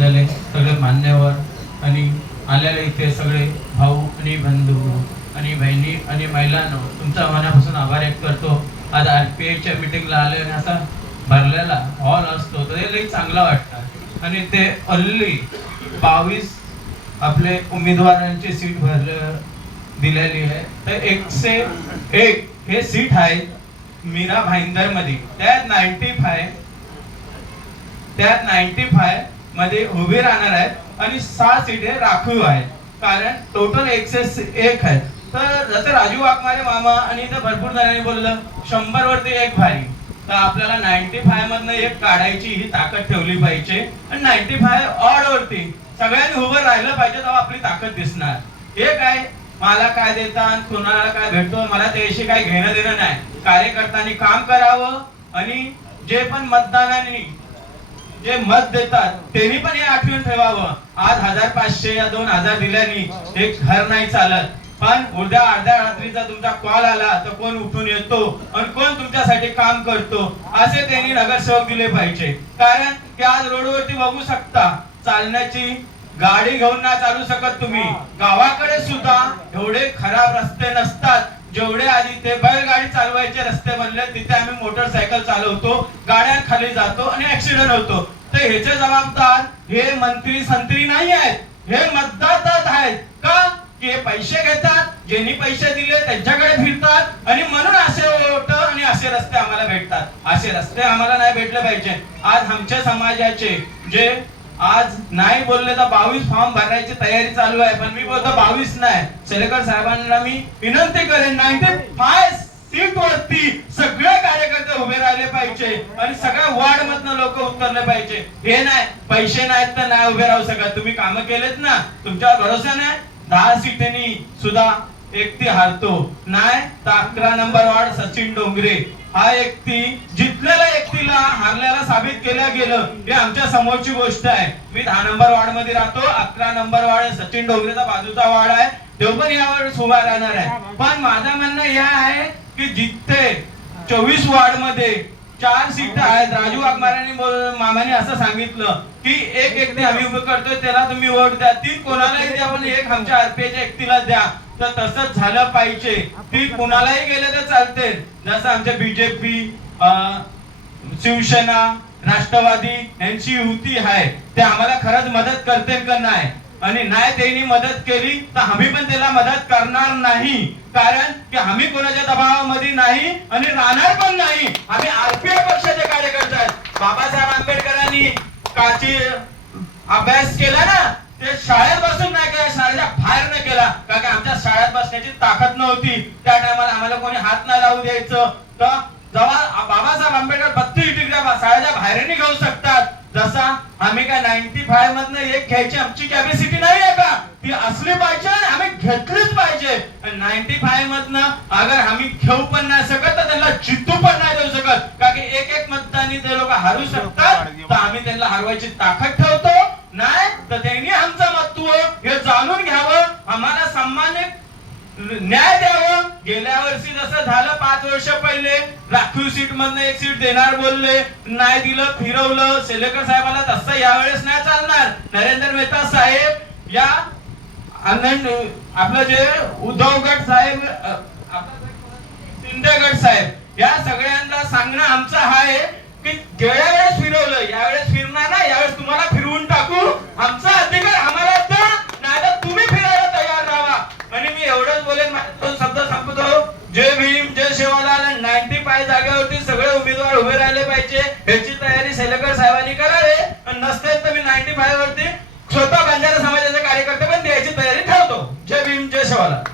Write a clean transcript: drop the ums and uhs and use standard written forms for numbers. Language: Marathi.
असलेले सगळे मान्यवर आणि आलेले इथे सगळे भाऊ आणि बंधू आणि बहिणी आणि महिलांनो, तुमचा मनापासून आभार व्यक्त करतो. आज RPIच्या मीटिंगला आले आणि असा भरलेला हॉल असतो तर ते लई चांगला वाटतं. आणि ते ऑनली 22 आपले उमेदवारांची सीट दिलेली आहे. तर 101 हे सीट आहे मीरा भाईंदर मध्ये. त्यात 95 मध्ये उभे राहणार आहेत आणि 6 सीटे राखीव आहेत. कारण टोटल 101 आहेत. तर जसं राजू वाघमारे मामा आणि इथं भरपूर जणांनी बोललं 100 वरती एक भारी, तर आपल्याला 95 मधनं एक काढायची ही ताकद ठेवली पाहिजे. आणि 95 ऑड वरती सगळ्यांनी उभं राहिलं पाहिजे, तेव्हा आपली ताकद दिसणार. हे काय मला काय देतात, कोणाला काय भेटतो, मला त्याशी काय घेणं देणं नाही. कार्यकर्त्यांनी काम करावं आणि जे पण मतदारांनी जे मत देतात त्यांनी पण हे आठवण ठेवावं. आज 1500 या 2000 दिल्याने एक घर नाही चालत, पण उद्या अर्ध्या रात्रीचा तुमचा कॉल आला तर कोण उठून येतो आणि कोण तुमच्यासाठी काम करतो असे त्यांनी नगरसेवक दिले पाहिजे. कारण की आज रोडवरती बघू शकता चालण्याची गाडी घेऊन ना चालू शकत तुम्ही. गावाकडे सुद्धा एवढे खराब रस्ते नसतात जेवढे आधी ते बैलगाडी चालवायचे रस्ते बनले. तिथे आम्ही मोटरसायकल चालवतो, गाड्या खाली जातो आणि ऍक्सिडेंट होतो. तर ह्याचे जबाबदार हे मंत्री संत्री नाही आहेत, हे मतदाता आहेत. का की हे पैसे घेतात, ज्यांनी पैसे दिले त्यांच्याकडे फिरतात आणि म्हणून असे वोट आणि असे रस्ते आम्हाला भेटतात. असे रस्ते आम्हाला नाही भेटले पाहिजे. आज आमच्या समाजाचे जे आज नाही बोलले तर 22 फॉर्म भरायची तयारी चालू आहे, पण मी बोलतो 22 नाही. सेलेकर साहेबांना मी विनंती करेन 95 सीट वरती सगळे कार्यकर्ते उभे राहिले पाहिजे आणि सगळ्या वार्ड मधनं लोक उतरले पाहिजे. हे नाही पैसे नाहीत तर नाही उभे राहू शकत. तुम्ही कामं केलेत ना, तुमच्यावर भरोसा नाही. 10 सीटांनी सुद्धा एकटी हारतो नाही तर 11 नंबर वार्ड सचिन डोंगरे हा एकटी जिंकलेला एकटीला हारल्याला साबित केलं गेलं. हे आमच्या समोरची गोष्ट आहे. मी 10 नंबर वार्ड मध्ये राहतो. 11 नंबर वार्ड सचिन डोंगरेचा बाजूचा वार्ड आहे. तो पण यावर उभा राहणार आहे. पण माझं म्हणणं हे आहे की जिथे 24 वार्ड मध्ये 4 सीट आहेत. राजू वाघमारेंनी मामाने असं सांगितलं की एक एकटी आम्ही उभं करतोय, त्याला तुम्ही वोट द्या. 3 कोणालाही द्या, पण एक आमच्या RPIच्या एकटीला द्या. तर तसंच झालं पाहिजे. ती कुणालाही गेले तर चालते. जसं आमच्या BJP, शिवसेना, राष्ट्रवादी यांची युती आहे, ते आम्हाला खरंच मदत करते का नाही. आणि नाही त्यांनी मदत केली तर आम्ही पण त्याला मदत करणार नाही. कारण की आम्ही कोणाच्या दबावामध्ये नाही आणि राहणार पण नाही. आम्ही RPI पक्षाचे कार्यकर्ते आहेत. बाबासाहेब आंबेडकरांनी काची अभ्यास केला ना, ते शाळेत बसून नाही केला, शाळेच्या बाहेर नाही केला. कारण आमच्या शाळेत बसण्याची ताकद नव्हती. त्या टायमाला आम्हाला कोणी हात नाही लावू द्यायचं. तर जेव्हा बाबासाहेब आंबेडकर 32 डिग्र्या शाळेच्या बाहेरही घेऊ शकतात, जसा आम्ही काय 95 मधनं एक घ्यायची आमची कॅपॅसिटी नाही आहे का, ती असली पाहिजे आणि आम्ही घेतलीच पाहिजे. 95 मधनं अगर आम्ही घेऊ पण नाही शकत तर त्यांना जितू पण नाही देऊ शकत. कारण की एक मतदानी ते लोक हारू शकतात, तर आम्ही त्यांना हरवायची ताकद ठेवतो. नाही तर त्यांनी आमचं महत्व हे जाणून घ्यावं, आम्हाला सामान्य न्याय द्यावं. गेल्या वर्षी जसं झालं 5 वर्ष पहिले राखीव सीट मधनं 1 सीट देणार बोलले, नाही दिलं, फिरवलं सेलेकर साहेबाला. तसं यावेळेस नाही चालणार. नरेंद्र मेहता साहेब या आपलं जे उद्धव गट साहेब, शिंदे गट साहेब या सगळ्यांना सांगणं आमचं आहे की गेल्या वेळेस फिरवलं, यावेळेस फिरणार नाही. यावेळेस तुम्हाला फिरवून टाकू. आमचा अधिकार आम्हाला द्या, नाहीतर तुम्ही फिरायला तयार राहा. आणि मी एवढंच बोलेन, 2 शब्द संपवतो. जय भीम, जय शिवलाल. 95 जागेवरती सगळे उमेदवार उभे राहिले पाहिजे, याची तयारी सेलेकर साहेबांनी करावी. नसते तर मी 95 वरती स्वतः बंजारा समाजाचे कार्यकर्ते पण द्यायची तयारी ठेवतो. जय भीम, जय शिवलाल.